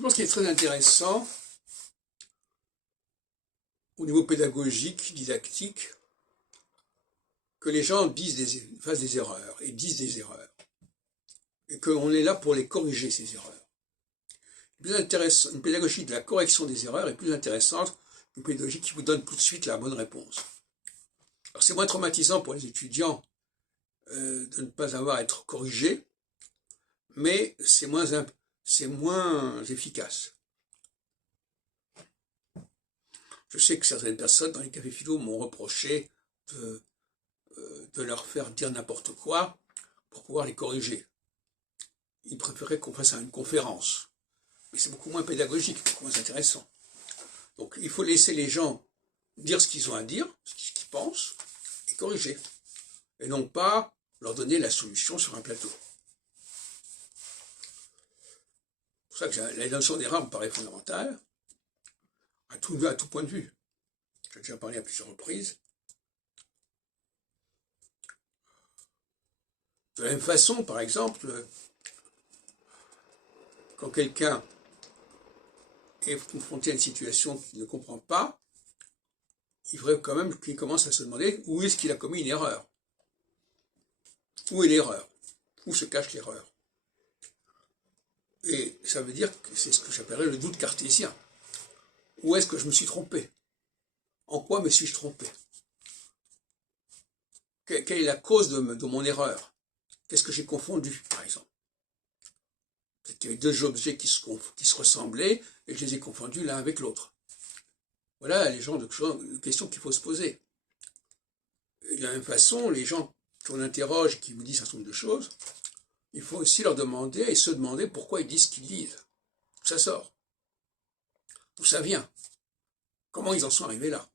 Je pense qu'il est très intéressant, au niveau pédagogique, didactique, que les gens fassent des erreurs et disent des erreurs. Et qu'on est là pour les corriger, ces erreurs. Une pédagogie de la correction des erreurs est plus intéressante qu'une pédagogie qui vous donne tout de suite la bonne réponse. Alors c'est moins traumatisant pour les étudiants de ne pas avoir à être corrigés, mais c'est moins efficace. Je sais que certaines personnes dans les cafés philo m'ont reproché de leur faire dire n'importe quoi pour pouvoir les corriger. Ils préféraient qu'on fasse une conférence. Mais c'est beaucoup moins pédagogique, beaucoup moins intéressant. Donc il faut laisser les gens dire ce qu'ils ont à dire, ce qu'ils pensent, et corriger. Et non pas leur donner la solution sur un plateau. C'est pour ça que la notion d'erreur me paraît fondamentale, à tout point de vue. J'ai déjà parlé à plusieurs reprises. De la même façon, par exemple, quand quelqu'un est confronté à une situation qu'il ne comprend pas, il faudrait quand même qu'il commence à se demander où est-ce qu'il a commis une erreur. Où est l'erreur? Où se cache l'erreur? Et ça veut dire que c'est ce que j'appellerais le doute cartésien. Où est-ce que je me suis trompé? En quoi me suis-je trompé? Quelle est la cause de mon erreur? Qu'est-ce que j'ai confondu, par exemple? Peut-être qu'il y avait deux objets qui se ressemblaient et je les ai confondus l'un avec l'autre. Voilà les genres de questions qu'il faut se poser. Et de la même façon, les gens qu'on interroge et qui vous disent un certain nombre de choses, il faut aussi leur demander et se demander pourquoi ils disent ce qu'ils disent. D'où ça sort? D'où ça vient? Comment ils en sont arrivés là?